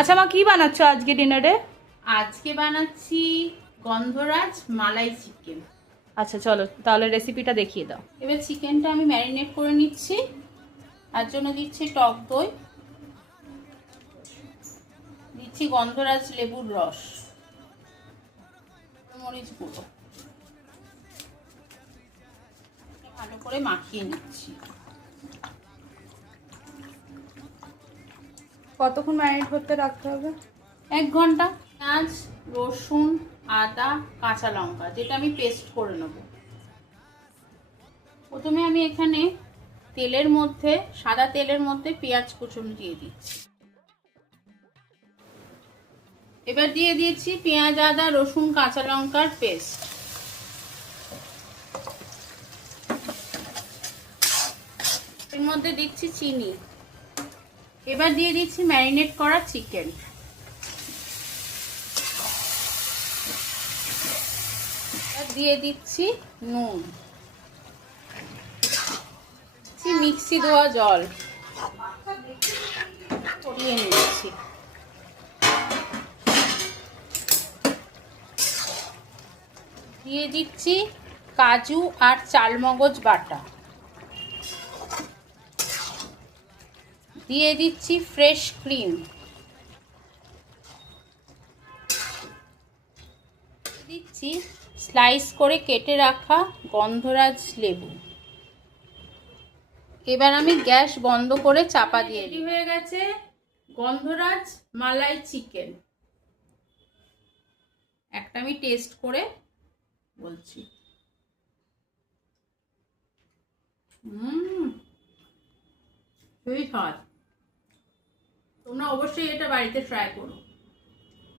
আচ্ছা মা, কি বানাচ্ছ আজকে ডিনারে? আজকে বানাচ্ছি গন্ধরাজ মালাই চিকেন। আচ্ছা চলো তাহলে রেসিপিটা দেখিয়ে দাও। এবার চিকেনটা আমি ম্যারিনেট করে নিচ্ছি। তার জন্য দিচ্ছি টক দই, দিচ্ছি গন্ধরাজ লেবুর রস, মরিচ গুঁড়ো, ভালো করে মাখিয়ে নিচ্ছি। কতক্ষণ ম্যারিনেট করতে রাখতে হবে? 1 ঘন্টা। পেঁয়াজ, রসুন, আদা, কাঁচা লঙ্কা যেটা আমি পেস্ট করে নেব। প্রথমে আমি এখানে তেলের মধ্যে, সাদা তেলের মধ্যে পেঁয়াজ কুচুন দিয়ে দিচ্ছি। এবার দিয়ে দিচ্ছি পেঁয়াজ, আদা, রসুন, কাঁচা লঙ্কার পেস্ট। এর মধ্যে দিচ্ছি চিনি। এবার দিয়ে দিচ্ছি ম্যারিনেট করা চিকেন। দিয়ে দিচ্ছি নুন, মিক্সি ধোয়া জল ছড়িয়ে নিচ্ছি। দিয়ে দিচ্ছি কাজু আর চালমগজ বাটা, দিয়ে দিচ্ছি ফ্রেশ ক্রিম, দিচ্ছি স্লাইস করে কেটে রাখা গন্ধরাজ লেবু। এবার আমি গ্যাস বন্ধ করে চাপা দিয়ে দিই। হয়ে গেছে গন্ধরাজ মালাই চিকেন। একটা আমি টেস্ট করে বলছি। খুবই স্বাদ। তোমরা অবশ্যই এটা বাড়িতে ট্রাই করো।